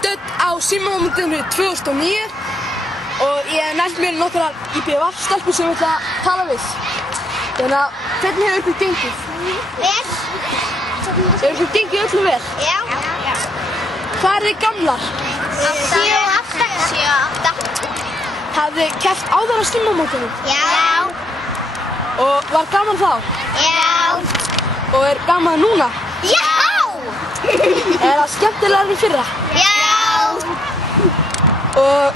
Stödd á símamótinu 2009 og ég hef næst mér nokkrar IPVF-stelpur sem ég ætla að tala við. Þannig að hvernig hefur ykkur gengið? Vel. Hefur ykkur gengið öllu vel? Já. Hvað eru þið gamlar? 7 og 8. Hafið þið keppt áður á símamótinu? Já. Og var gaman þá? Já. Og er gaman núna? Já. Er það skemmtilegar en í fyrra? Já. Og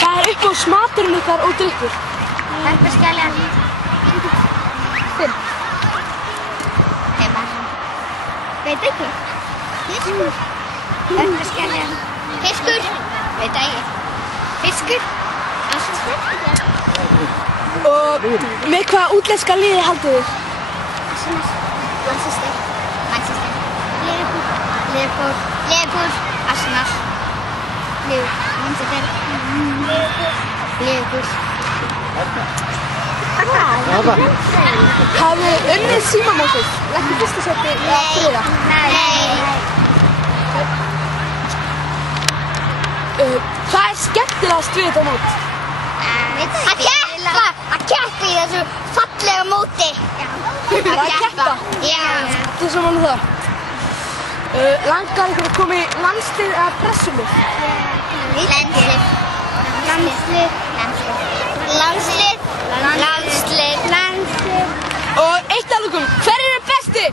hvað er uppáhalds maturinn ykkar og drykkur? Hörpuskeljar. 5. Heimar. Veit ekki. Fiskur. Hörpuskeljar. Fiskur. Veit ekki. Fiskur. Og með hvaða útlenska liði haldið þið? Manchester. Liverpool. Arsenal. Manchester. Liverpool. Hafið þið unnið símamótið? Lent í fyrsta sæti eða þriðja? Nei. Hvað er skemmtilegast við þetta mót? Að keppa í þessu fallega móti. Að keppa? Já. Þetta er saman það. Langar ykkur að koma í landslið eða pressumlið? Landslið. Og eitt af lokum, hver er besti?